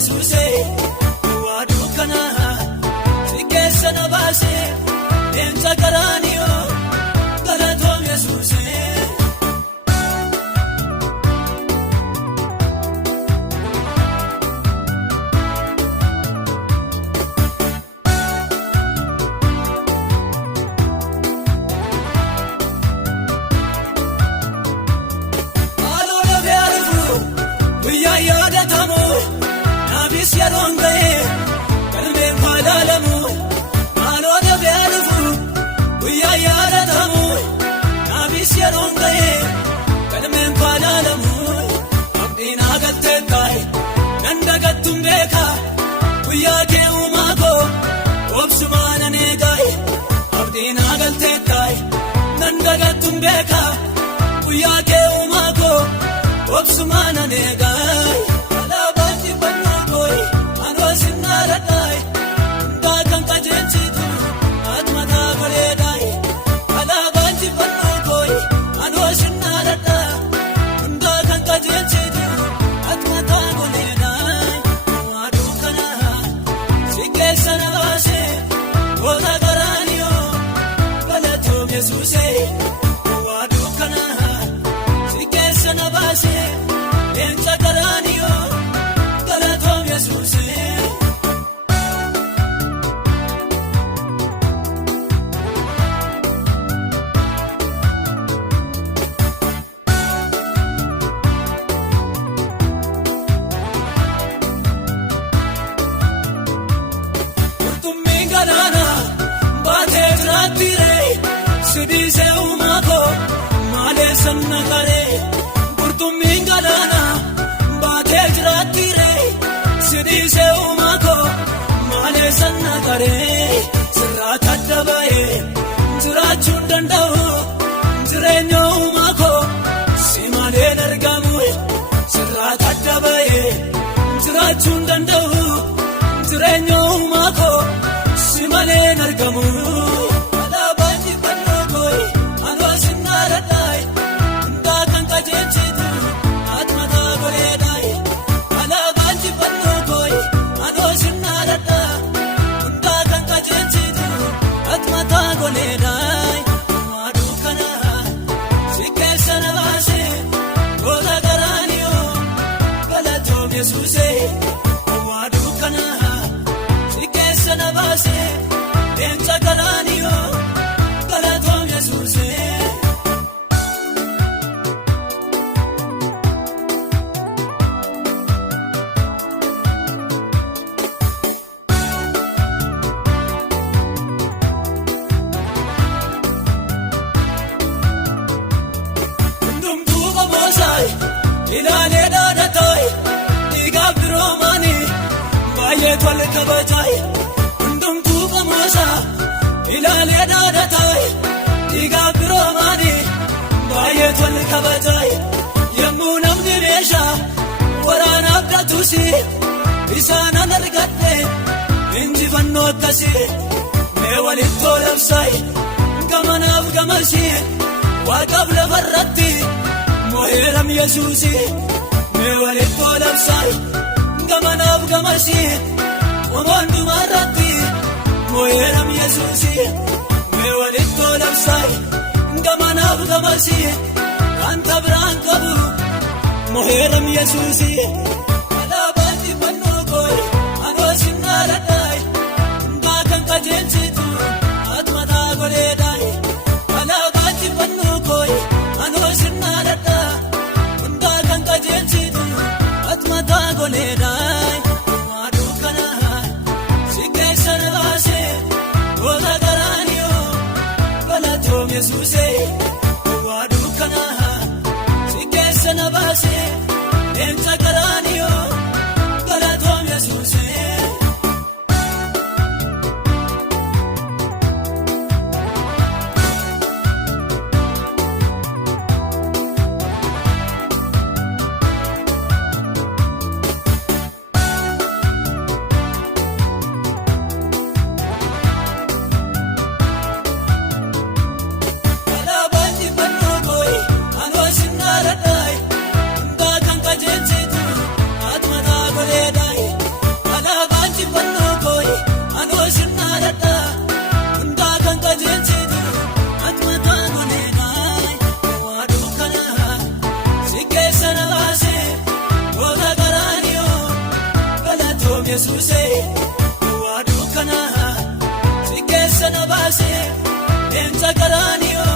Yesuuse waa dukkana si keessa na baase deemsa garaaniyo galatoom Yesuuse. Guyyaa kee uumaa koo obsumaan aneegaay alaabaatti fannoo kooyi anoo sinnaa dhadhaay hundaa kan qajeelchitu ati mataa goleedhaay alaabaatti fannoo kooyi anoo sinnaa dhadhaa hundaa kan qajeelchitu ati mataa goleedhaay waa dukkana si keessa na baase goota garaaniyoo galatoom Yesuuse. Deemsa garaaniyo galatoom Yesuuse. Qurxummiin galaana baatee jiraattiree sidiisee uumaa koo maalee sanna garee. Qurxummiin galaana baatee jiraattiree sidiisee uumaa koo maalee sanna garee sirraata adda ba'ee jiraachuun danda'u jireenya uumaa koo si malee argamu sirraata adda ba'ee jiraachuun danda'u jireenya uumaa koo si malee argamu. Yesuuse waa dukkana si keessa na baase deemsa garaaniyo galatoom Yesuuse. Hundumtuu qomoosaay ilaalee dhaadhataay. Biroomani baay'ee tole kabajaay hundumtuu qomoosaa ilaalee dhaadhataay dhiigaa biroomani baay'ee tole kabajaay yemmuu namni meeshaa waraanaaf dhatuusi isaanan argadhe injifannoo akkasii mee walitti toolabsaay gamanaaf gamasii waaqaaf lafarratti moo'eeram Yesuusi mee walitti toolabsaay. Gamanaaf gamasii omoon dhumarratti moo'eeram Yesuusi mee walitti toolabsaay gamanaaf gamasii wanta biraan qabu moo'eeram Yesuusi. Alaabaatti fannoo kooyi anoo sinnaa dhadhaay hundaa kan qajeelchitu ati mataa goleedhaay alaabaatti fannoo kooyi anoo sinnaa dhadhaa hundaa kan qajeelchitu ati mataa goleedhaay waa dukkana si keessa na baase goota garaaniyo galatoom Yesuuse waa dukkana si keessa na baase deemsa garaaniyo galatoom Yesuuse. Hundaa kan qajeelchitu ati mataa goleedhaay Yesuuse waa dukkana si keessa na baase leenca garaaniyo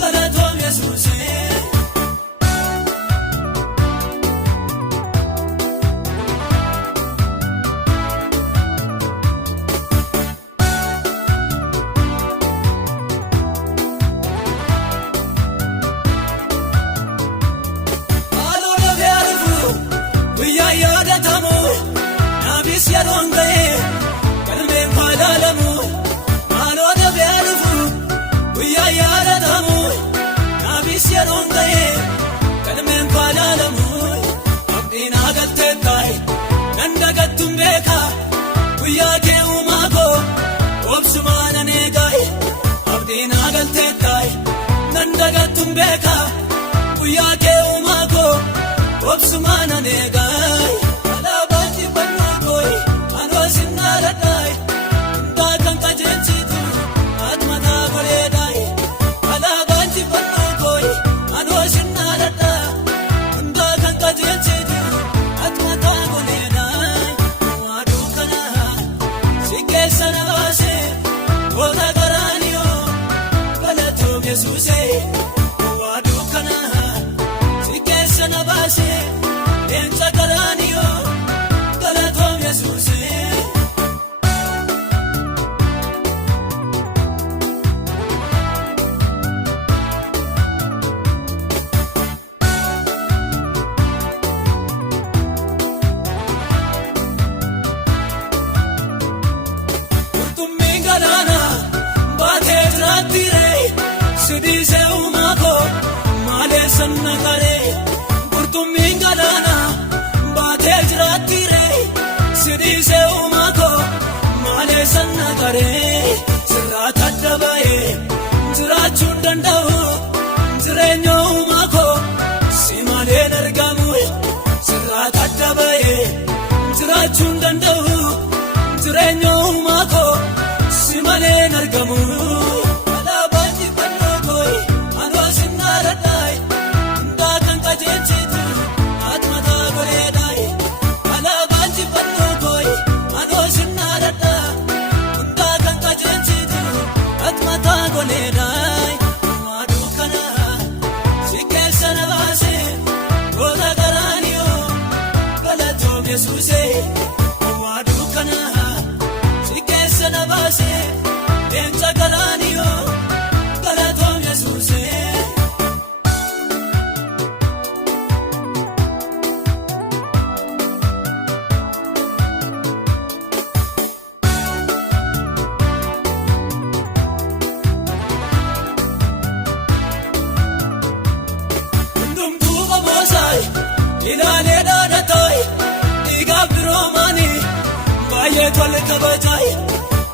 galatoom Yesuuse. Yaadon ga'ee galmeen faalaalamu maalota beelufu guyyaa yaadatamu naafis yaadon ga'ee galmeen faalaalamu abdiin agaltee taa'e nan dagattuun beeka guyyaa kee uumaa koo obsumaa nan eegaa'e abdiin agaltee taa'e nan dagattuun beeka guyyaa kee uumaa koo obsumaa nan eegaa'e. Yesuuse waa dukkana si keessa na baase leenca garaaniyo galatoom Yesuuse. Qurxummiin galaana baatee jiraattiire sidiise uumaa koo maalee sanna qaree qurxummiin galaana baatee jiraattiire sidiise uumaa koo maalee sanna qaree sirraa tadda ba'ee jiraachuun danda'u jireenya uumaa koo si maleen argamu sirraa tadda ba'ee jiraachuun danda'u jireenya uumaa koo si maleen argamu. Yesuuse waa dukkana si keessa na baase leenca garaaniyo galatoom Yesuuse. Hundumtuu qaboosaay ilaalee dhaadhataayi Abdurrahmani baay'ee tole kabajaayi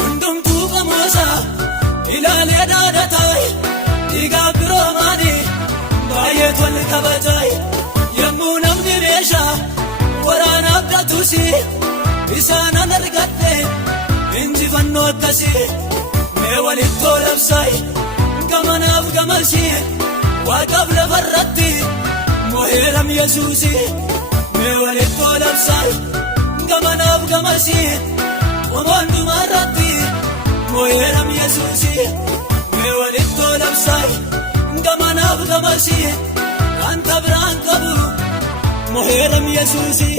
hundumtuu qamoosaa ilaalee dhaadhataayi dhiiga Abdurrahmani baay'ee tole kabajaayi yommuu namni meeshaa waraana abdatuusi isaanan argadhe injifannoo akkasii mee walitti labsaayi gamanaaf gamashii waaqaaf lafarratti mo'eeram Yesuusi. Mee walitti labsaayi gamanaaf gamashii omoondumarratti mo'eeram Yesuusi. Mee walitti labsaayi gamanaaf gamashii wanta biraan qabu mo'eeram Yesuusi.